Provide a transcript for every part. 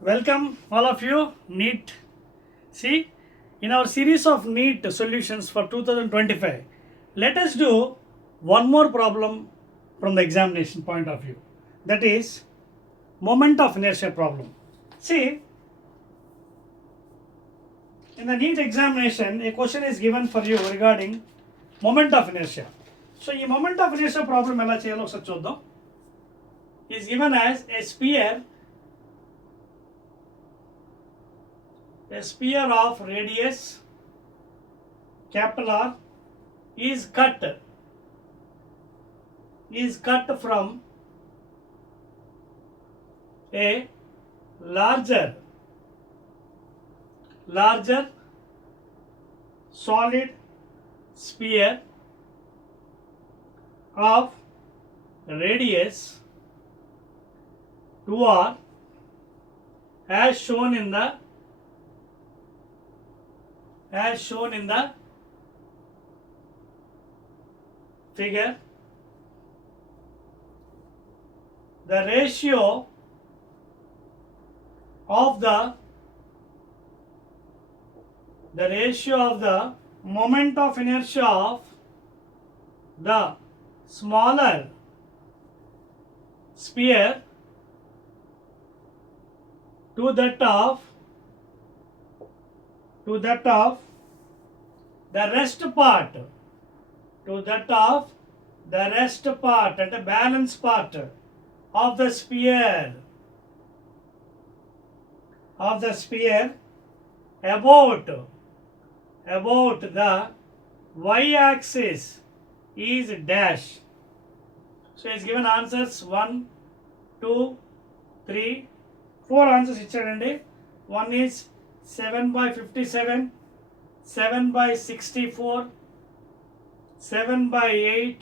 Welcome all of you, Neet. See, in our series of Neet solutions for 2025, let us do one more problem from the examination point of view. That is moment of inertia problem. See, in the Neet examination, a question is given for you regarding moment of inertia. So, ఈ moment of inertia problem ఎలా చేయాలో ఒకసారి చూద్దాం. Is given as a sphere of radius capital R is cut from a larger solid sphere of radius 2r as shown in the figure. The ratio of the moment of inertia of the smaller sphere to that of the rest part, and the balance part of the sphere about the y-axis is dash. So it's given answers 1, 2, 3, 4 answers ఇచ్చాడండి. One is 7/57, 7/64, 7/8,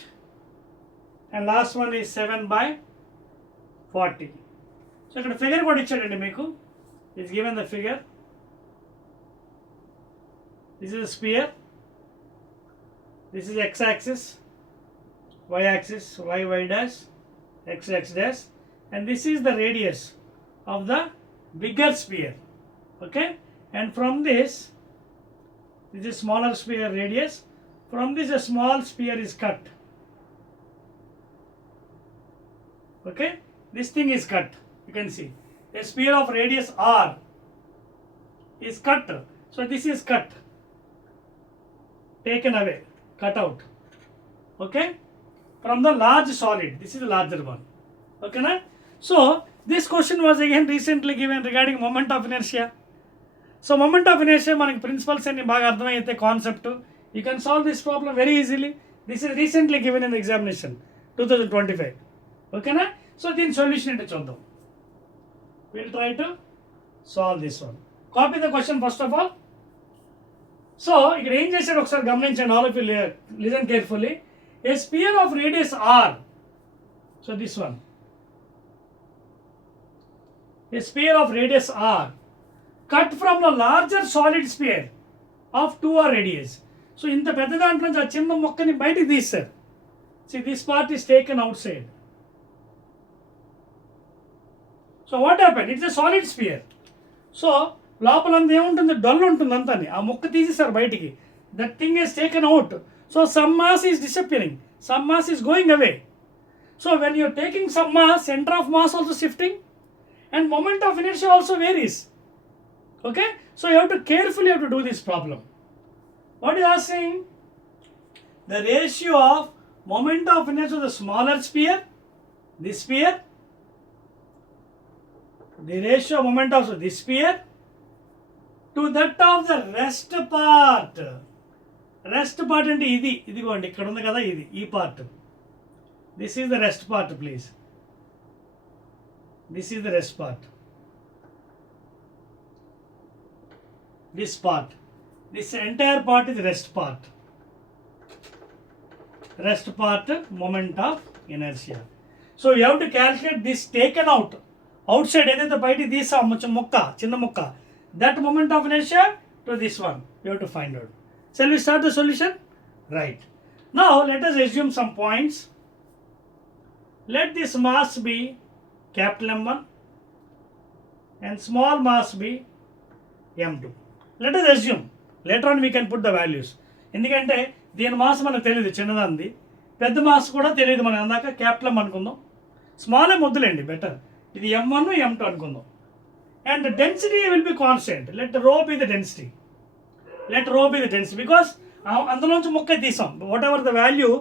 and last one is 7/40. So ఇక్కడ figure కూడా ఇచ్చాడండి మీకు. Is given the figure. This is a sphere. This is x-axis, y-axis, y dash, x dash, and this is the radius of the bigger sphere. Okay, and from this is a smaller sphere radius. From this a small sphere is cut. Okay, this thing is cut. You can see a sphere of radius r is cut. So this is cut, taken away, cut out. Okay, from the large solid. This is the larger one. Okay na? So this question was again recently given regarding moment of inertia. So moment of inertia మనకి principles అన్ని బాగా అర్థమైతే concept, you can solve this problem very easily. This is recently given in examination 2025. ఓకేనా? So దీని సొల్యూషన్ ఏంటో చూద్దాం. Will try to solve this one. Copy the question first of all. So ఇక్కడ ఏం చేశాడు ఒకసారి గమనించండి. All of you listen carefully. A sphere of radius R, so this one, a sphere of radius r cut from a larger solid sphere of 2r radius. So ఇంత పెద్ద దాంట్లో నుంచి ఆ చిన్న మొక్కని బయటికి తీస్తారు. See, this part is taken outside. So what happened? It's a solid sphere. So లోపల అంతా ఏముంటుంది, డొల్ ఉంటుంది అంతని. ఆ మొక్క తీసేసారు బయటికి. That thing is taken out. So some mass is disappearing, some mass is going away. So when you're taking some mass, center of mass also shifting, and moment of inertia also varies. Okay, so you have to carefully do this problem. What is asking? The ratio of moment of inertia of the smaller sphere, this sphere, the ratio of moment of this sphere to that of the rest part. Rest part అంటే ఇదిగోండి ఇక్కడ ఉంది కదా, ఈ part. This is the rest part, please. This is the rest part. This part, this entire part is rest part. Rest part, moment of inertia. So you have to calculate this taken out outside. ఏదైతే బయట తీసాం మొక్క, చిన్న మొక్క, that moment of inertia to this one you have to find out. Shall we start the solution? Right. Now let us assume some points. Let this mass be capital M1, and small mass be m2. Let us assume later on we can put the values. ఎందుకంటే దీని mass మనకు తెలియదు, చిన్నదాన్ని పెద్ద mass కూడా తెలియదు. మనం అందాక క్యాపిటల్ అనుకుందాం, స్మాల్ వద్దులేండి, బెటర్. ఇది m1 m2 అనుకుందాం. And the density will be constant. Let rho be the density. Let rho be the density because అందులోంచి ముక్క తీసాం. Whatever the value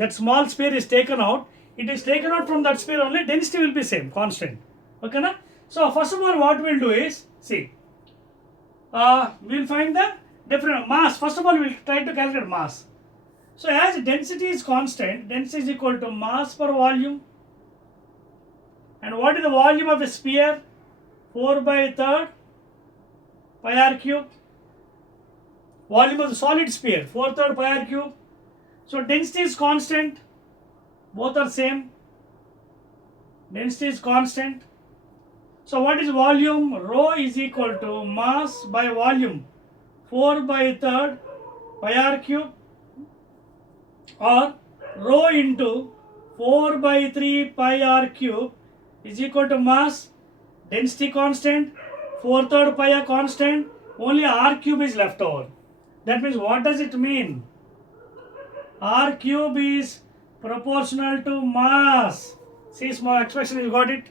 that small sphere is taken out, it is taken out from that sphere only. Density will be same, constant. Okay na? So first of all what we'll do is, see, we'll find the different mass. First of all we'll try to calculate mass. So as density is constant, density is equal to mass per volume. And what is the volume of a sphere? 4/3 pi r cube. Volume of the solid sphere 4/3 pi r cube. So density is constant, both are same. Density is constant. So what is volume? Rho is equal to mass by volume 4/3 pi r cube, or rho into 4/3 pi r cube is equal to mass. Density constant, 4/3 pi r constant, only r cube is left over. That means what does it mean? R cube is proportional to mass. See small expression, you got it?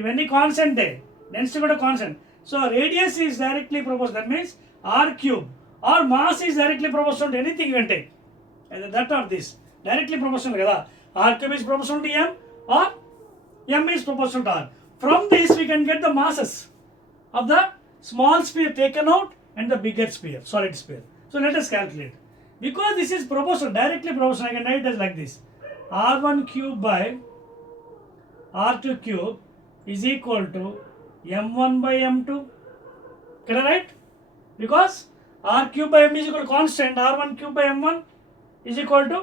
Ivanni constant there, density got a constant. So radius is directly proportional. That means r cube or mass is directly proportional to anything you can take. Either that or this. Directly proportional kada. R cube is proportional to m or m is proportional to r. From this we can get the masses of the small sphere taken out and the bigger sphere, solid sphere. So let us calculate. Because this is proportional, directly proportional, I can write it as like this. R1 cube by R2 cube is equal to m1 by m2. Can I write? Because R cube by m is equal to constant, R1 cube by m1 is equal to,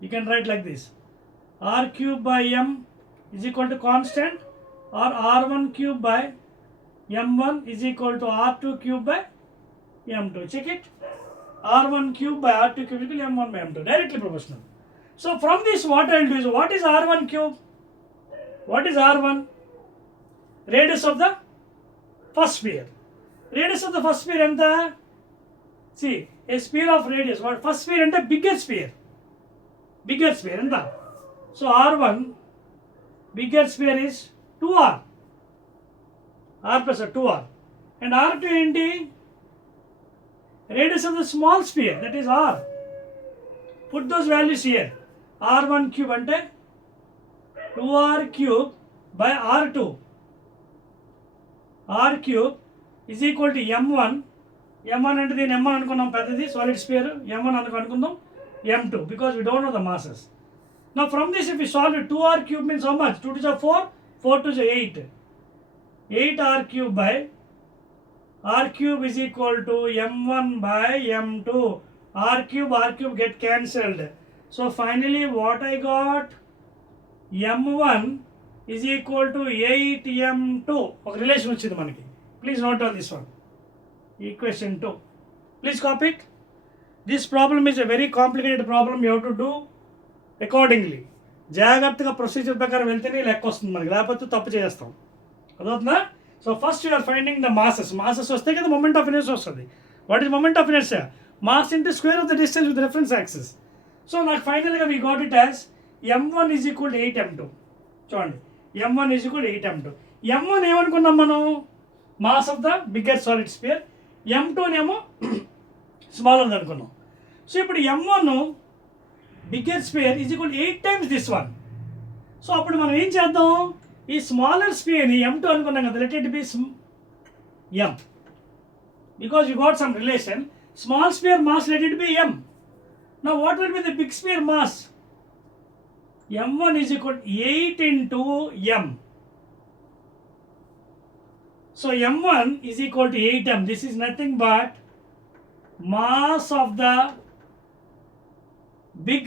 you can write like this. R cube by m is equal to constant, or R1 cube by m1 is equal to R2 cube by m2. Check it. R1 cube by R2 cube is equal to m1 by m2. Directly proportional. So from this what I will do is, what is R1 cube? What is R1? Radius of the first sphere. Radius of the first sphere and the, see, a sphere of radius. What first sphere and the bigger sphere. Bigger sphere and the. So R1 bigger sphere is 2r. R plus 2r. And R2 enti radius of the small sphere, that is r. Put those values here. R1 cube ante 2r cube by R2. R cube is equal to m1. m1 అంటే దీని m1 అనుకున్నాం, పెద్దది solid spear m1 అనుకుందాం, m2 because we don't know the masses. Now from this if we solve it, 2r cube means how much? 2 to the 4, 4 to the 8. 8r cube by r cube is equal to m1 by m2. R cube get cancelled. So finally what I got? m1 is equal to 8m2. ఒక relation వచ్చింది మనకి. Please note on this one. Equation 2. Please copy it. This problem is a very complicated problem. You have to do accordingly. జాగ్రత్తగా procedure ప్రకారం వెళ్తేనే లెక్క వస్తుంది మనకి, లేకపోతే తప్పు చేస్తాం. అదవుతుందా? So first you're finding the masses. Masses వస్తే కదా మొమెంట్ ఆఫ్ ఇనర్షియా వస్తుంది. What is moment of inertia? Mass into square of the distance with reference axis. So నాకు ఫైనల్గా we got it as m1 is equal to 8m2. చూడండి, m1 is equal to 8m2. m1 ఏమనుకున్నాం మనం? Mass of the bigger solid sphere. m2నేమో smaller అనుకున్నాం. So ఇప్పుడు m1 bigger sphere is equal 8 times this one. So అప్పుడు మనం ఏం చేద్దాం? ఈ స్మాలర్ స్పియర్ని m2 అనుకున్నాం కదా, let it be m, because you got some relation. Small sphere mass let it be m. Now what will be the big sphere mass? m1 is equal 8 into m. So m1 is equal to 8m. This is nothing but mass of the big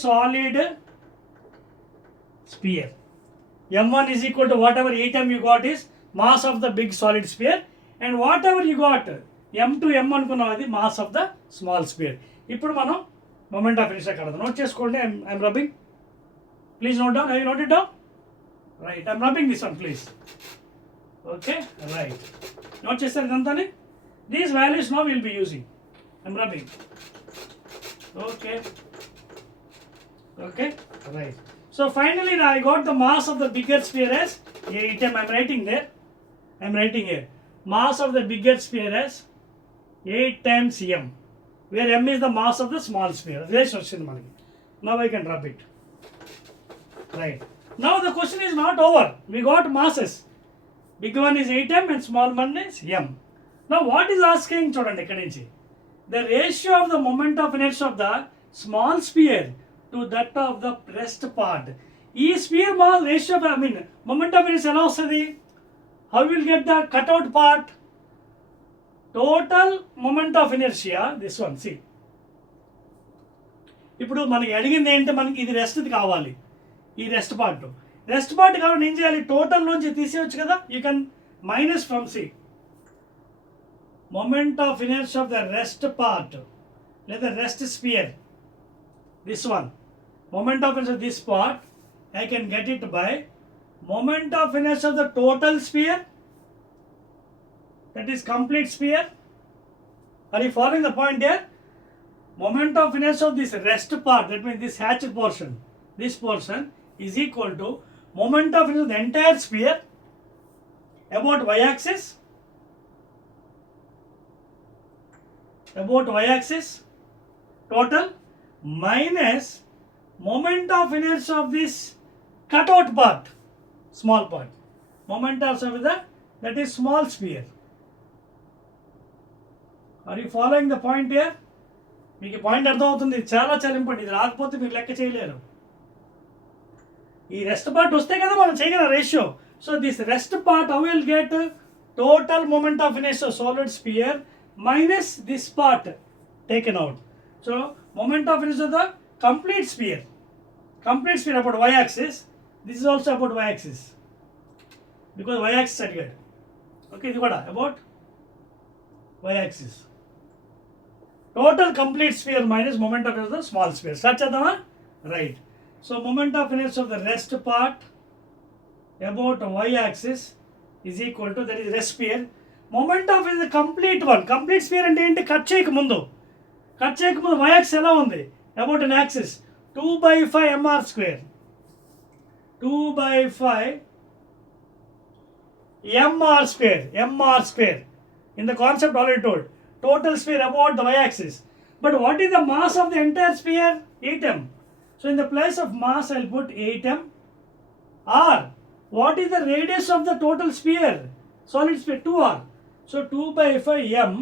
solid sphere. m1 is equal to whatever 8m you got is mass of the big solid sphere, and whatever you got m2 m అనుకున్నాం అది mass of the small sphere. ఇప్పుడు మనం moment of inertia కడదాం. Note చేసుకోండి. I'm rubbing. Please note down. Have you note it down? Right, I'm rubbing this one, please. Okay, right. Note చేస్తారు ఇదంతాని. These values now we'll be using. I'm rubbing. Okay. Okay, right. So finally I got the mass of the bigger sphere as 8m. I'm writing there. I'm writing here. Mass of the bigger sphere as 8 times m, where m is the mass of the small sphere. Now I can rub it. Right. Now the question is not over. We got masses. Big one is 8m and small one is m. Now what is asking చూడండి ఇక్కడ నుంచి, the ratio of the moment of inertia of the small sphere to that of the pressed part. ఈ sphere mass ratio of, moment of inertia ఎలా వస్తుంది? How will you get the cutout part? Total moment of inertia, this one, see. ఇప్పుడు మనకి అడిగింది ఏంటంటే మనకి ఇది rest కావాలి, ఈ రెస్ట్ పార్ట్ కావాలి. ఏం చేయాలి? టోటల్ నుంచి తీసేయచ్చు కదా. You can minus from C moment of inertia of the rest part, లేదా rest sphere, this one, moment of inertia of this part, I can get it by moment of inertia of the total sphere, that is complete sphere. Are you following the point here? Moment of inertia of this rest part, that means this hatched portion, this portion is equal to moment of inertia of the entire sphere about y-axis, total, minus moment of inertia of this cutout part, small part, moment of inertia that is small sphere. Are you following the point here? మీకు point అర్థమవుతుంది. చాలా important. ఇది రాకపోతే మీరు లెక్క చేయలేరు. ఈ rest part వస్తే కదా మనం చేయగల ratio. So this rest part how will get total moment of inertia solid sphere minus this part taken out. So moment of inertia of the complete sphere about y-axis. This is also about y-axis because y-axis అడిగాడు. Okay, ఇది కూడా about y-axis. Total complete sphere minus moment of inertia of the small sphere. Start చేద్దామా? Right. So moment of inertia of the rest part about y-axis is equal to, that is rest sphere. Moment of is the complete one. Complete sphere అంటే ఏంటి? Cut చేయక ముందు y-axis ఎలా ఉంది? About an axis 2/5 mr square. 2/5 mr square. In the concept already told. Total sphere about the y-axis. But what is the mass of the entire sphere? 8m. So in the place of mass I'll put 8m. R. What is the radius of the total sphere? Solid sphere 2r. So 2/5 m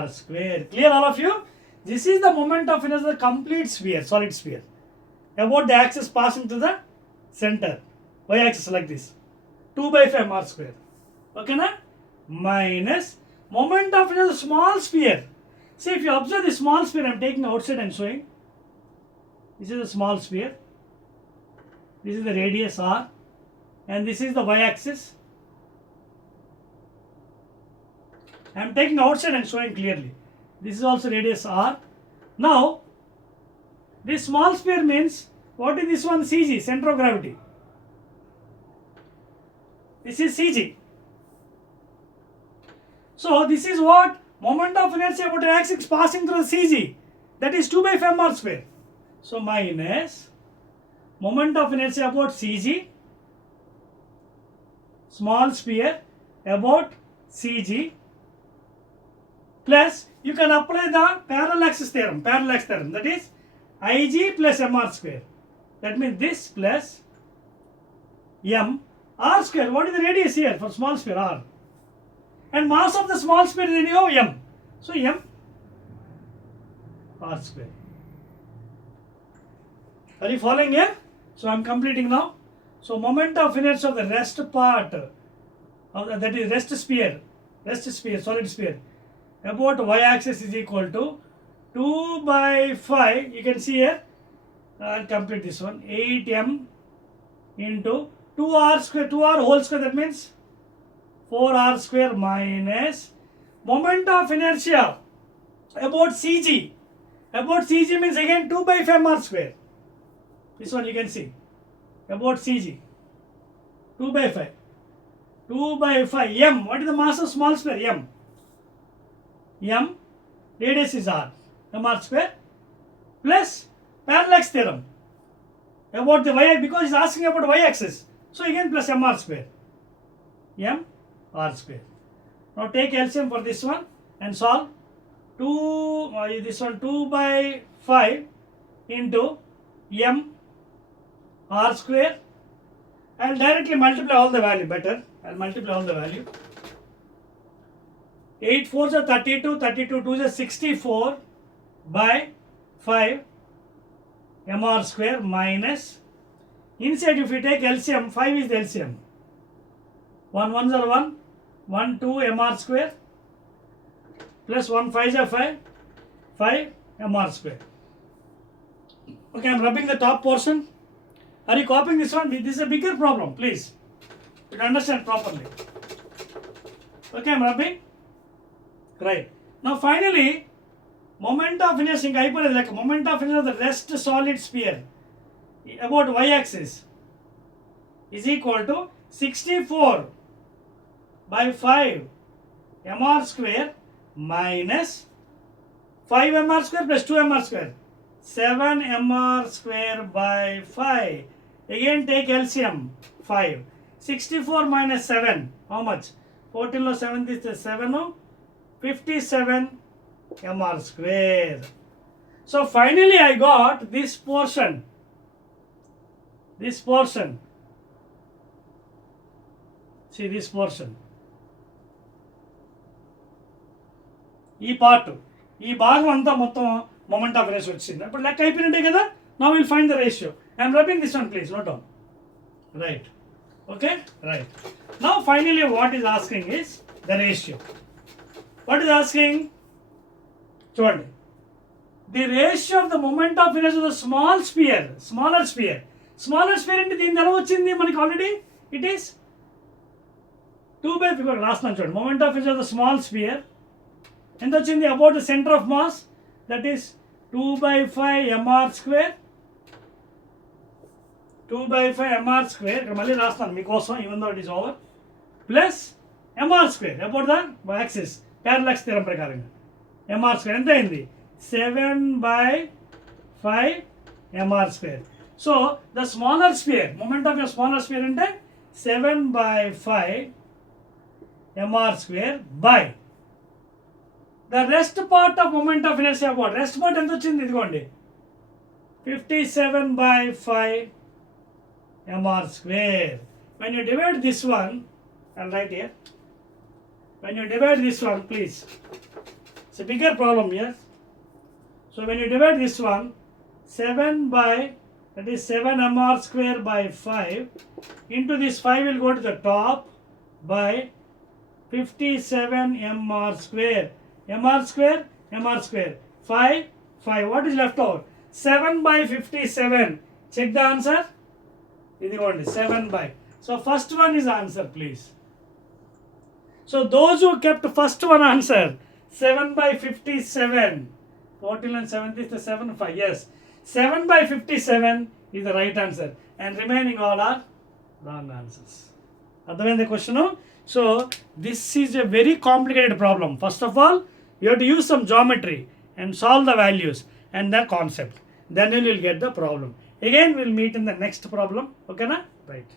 r square. Clear all of you? This is the moment of inertia of the complete sphere, solid sphere, about the axis passing to the center, y-axis like this, 2/5 m r square. Okay na? Minus moment of inertia of the small sphere. See, if you observe the small sphere, I am taking outside and showing. This is the small sphere. This is the radius r, and this is the y-axis. I am taking outside and showing clearly. This is also radius r. Now, this small sphere means, what is this one? CG, center of gravity. This is CG. So, this is what? Moment of inertia about an axis passing through the CG. That is 2/5 mr square. So, minus moment of inertia about CG, small sphere about CG, plus you can apply the parallax theorem, that is Ig plus mr square. That means this plus m r square. What is the radius here for small sphere? R. And mass of the small sphere is anyhow m. So m r square. Are you following here? So I am completing now. So moment of inertia of the rest part of the, that is rest sphere, solid sphere, about y-axis is equal to 2/5. You can see here. I'll complete this one. 8m into 2r square, 2r whole square. That means 4r square minus moment of inertia about CG. About CG means again 2/5 mr square. This one you can see. about CG. 2 by 5. 2 by 5. M. What is the mass of small sphere? M. M. Radius is R. mr square plus parallax theorem about the y, because he's asking about y axis. So again plus mr square. M r square. Now take LCM for this one and solve. This one 2 by 5 into m r square. I'll directly multiply all the value better. I'll multiply all the value. 8 4s are 32, 32 2s are 64 by 5 mr square minus, inside if you take LCM, 5 is the LCM. 1 1s are 1, 1 2 mr square plus 1 5s are 5, 5 mr square. Okay, I'm rubbing the top portion. Are you copying this one? This is a bigger problem, please. You can understand properly. Okay, I'm rubbing. Right. Now finally, moment of inertia, like moment of inertia of the rest solid sphere about y-axis is equal to 64 by 5 mr square minus 5 mr square plus 2 mr square. 7 mr square by 5. Again take LCM 5. 64 minus 7. How much? 14 lo 7 is 7. 57 mr square. So finally I got this portion. This portion. See this portion. ఈ part, ఈ భాగం అంతా మొత్తం moment of inertia వచ్చింది. ఇప్పుడు లెక్క అయిపోయినట్టే కదా. Now will find the ratio. I'm rubbing this one please, note down. Right. Okay, right. Now finally what is asking is the ratio. What is asking? చూడండి, the ratio of the moment of inertia of the small sphere, smaller sphere. Smaller sphere అంటే దీని ఎలా వచ్చింది మనకి already? It is 2 by 5 రాస్తున్నాను చూడండి. Moment of inertia of the small sphere ఎంత వచ్చింది? About the centre of mass, that is 2 by 5 mr square. 2 by 5 mr square. ఇక్కడ మళ్ళీ రాస్తాను మీకోసం, even though it is over, plus mr square about the axis parallax theorem ప్రకారంగా. mr square ఎంత అయింది? 7 by 5 mr square. So the smaller sphere, moment of your smaller sphere అంటే 7 by 5 mr square by the rest part of moment of inertia. What rest part ఎంత వచ్చింది? ఇదిగోండి 57 by 5 mr square. When you divide this one, I'll write here. When you divide this one, please, it's a bigger problem here. So when you divide this one, 7 by, that is 7 mr square by 5 into this 5 will go to the top by 57 mr square. mr square, mr square, 5, 5. What is left over? 7 by 57. Check the answer. Idigondi 7 by. So first one is answer, please. So those who kept first one answer, 7 by 57. 14 and 7 is the 7, 5. Yes, 7 by 57 is the right answer, and remaining all are wrong answers. Adhavayindi question. So this is a very complicated problem. First of all, you have to use some geometry and solve the values and the concept. Then you will get the problem. Again, we'll meet in the next problem. Okay na? Right.